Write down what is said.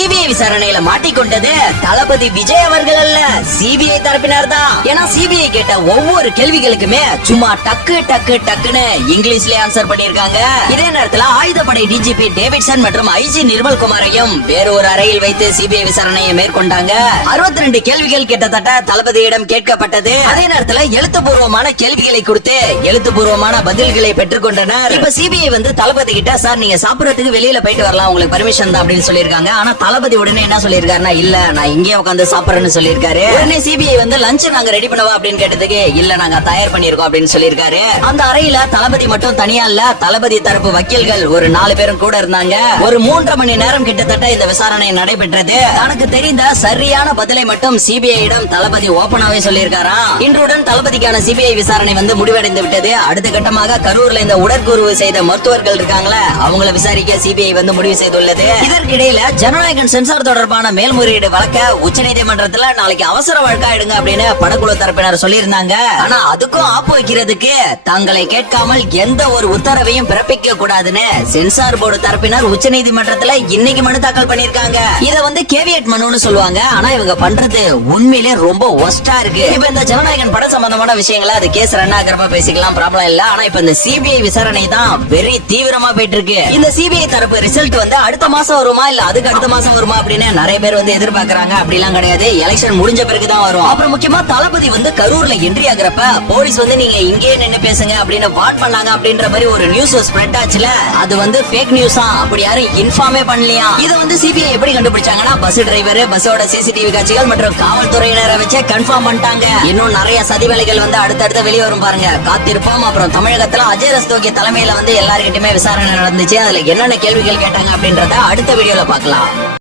CBI விசாரணையில மாட்டிக்கொண்டது தளபதி விஜய் அவர்கள் அல்ல. சிபிஐ தரப்பினர் தான் ஏன்னா சிபிஐ கேட்ட ஒவ்வொரு கேள்விகளுக்குமே சும்மா டக்கு டக்கு டக்குன்னு இங்கிலீஷ்லயே ஆன்சர் பண்ணிருக்காங்க இதே நேரத்துல ஆயுதப்படை டிஜிபி டேவிட்சன் மற்றும் ஐஜி நிர்மல் குமாரையும் வேறு ஒரு அறையில் வைத்து சிபிஐ விசாரணையை மேற்கொண்டாங்க. அறுபத்தி ரெண்டு கேள்விகள் கிட்டத்தட்ட தளபதியிடம் கேட்கப்பட்டது. அதே நேரத்துல எழுத்துப்பூர்வமான கேள்விகளை கொடுத்து எழுத்துப்பூர்வமான பதில்களை பெற்றுக்கொண்டனர் இப்ப சிபிஐ வந்து தளபதி கிட்ட சார் நீங்க சாப்பிடறதுக்கு வெளியில போயிட்டு வரலாம். உங்களுக்கு பர்மிஷன் தான் அப்படின்னு சொல்லியிருக்காங்க. ஆனா தளபதி உடனே என்ன சொல்லியிருக்காருன்னா இல்ல நான் இங்கே உட்காந்து சாப்பிடுறேன்னு சொல்லியிருக்காரு. உடனே சிபிஐ வந்து லஞ்ச் நாங்க ரெடி பண்ணவா? அப்படின்னு கேட்டதுக்கு இல்ல நாங்க தயார் பண்ணிருக்கோம் அப்படின்னு சொல்லியிருக்காரு. அந்த அறையில தளபதி மட்டும் தனியா இல்ல தளபதி தரப்பு வக்கீல்கள் ஒரு நாலு பேரும் கூட இருந்தாங்க. ஒரு மூன்றரை மணி நேரம் கிட்டத்தட்ட இந்த விசாரணை நடைபெற்றது. தனக்கு தெரிந்த சரியான பதிலை மட்டும் சிபிஐ இடம் தளபதி ஓபனாவே சொல்லியிருக்காராம் இன்றுடன் தளபதிக்கான சிபிஐ விசாரணை வந்து முடிவடைந்து விட்டது. அடுத்த கட்டமாக கரூர்ல இந்த உடற்கூறு செய்த மருத்துவர்கள் இருக்காங்களே அவங்கள விசாரிக்க சிபிஐ வந்து முடிவு செய்துள்ளது. இதற்கிடையில ஜனநாயக ஜனநாயகன் சென்சார் தொடர்பான மேல்முறையீடு வழக்க உச்சநீதிமன்றத்துல நாளைக்கு அவசர வழக்கா எடுங்க அப்படின்னு படக்குழு தரப்பினர் சொல்லியிருந்தாங்க. ஆனா அதுக்கும் ஆப்பு வைக்கிறதுக்கு தங்களை கேட்காமல் எந்த ஒரு உத்தரவையும் பிறப்பிக்க கூடாதுன்னு சென்சார் போர்டு தரப்பினர் உச்சநீதிமன்றத்துல இன்னைக்கு மனு தாக்கல் பண்ணிருக்காங்க இத வந்து கேவியட் மனுன்னு சொல்லுவாங்க. ஆனா இவங்க பண்றது உண்மையிலே ரொம்ப ஒஸ்டா இருக்கு. இப்ப இந்த ஜனநாயகன் படம் சம்பந்தமான விஷயங்களை அது கேஸ் ரன் ஆகிறப்ப பேசிக்கலாம் ப்ராப்ளம் இல்ல. ஆனா இப்ப இந்த சிபிஐ விசாரணை தான் வெரி தீவிரமா போயிட்டு இருக்கு. இந்த சிபிஐ தரப்பு ரிசல்ட் வந்து அடுத்த மாசம் வருமா இல்ல அதுக்கு அடுத்த மாசம் வருமா அப்படின்னு நிறைய பேர் வந்து எதிர்பார்க்கறாங்க. அப்படிலாம் கிடையாது. எலெக்ஷன் முடிஞ்ச பிறகு தான் வரும். அப்புறம் முக்கியமா தளபதி வந்து கரூர்ல என்ட்ரி ஆகுறப்ப போலீஸ் வந்து நீங்க இங்கேயே நின்னு பேசுங்க அப்படின்னு வாட் பண்ணாங்க அப்படின்ற மாதிரி ஒரு நியூஸ் ஸ்ப்ரெட் ஆச்சுல. அது வந்து ஃபேக் நியூஸா அப்படி யாரும் இன்ஃபார்மே பண்ணலையா? இதை வந்து சிபிஐ எப்படி கண்டுபிடிச்சாங்கன்னா பஸ் டிரைவர் பஸ்ஸோட சிசிடிவி காட்சிகள் மற்றும் காவல்துறையினரை வச்சு கன்ஃபார்ம் பண்ணிட்டாங்க. இன்னும் நிறைய சதி வேலைகள் வந்து அடுத்தடுத்து வெளியே வரும் பாருங்க. காத்திருப்போம். அப்புறம் தமிழகத்துல அஜய் ரஸ்தோகி தலைமையில வந்து எல்லாருக்கிட்டுமே விசாரணை நடந்துச்சு. அதுல என்னென்ன கேள்விகள் கேட்டாங்க அப்படின்றத அடுத்த வீடியோல பார்க்கலாம்.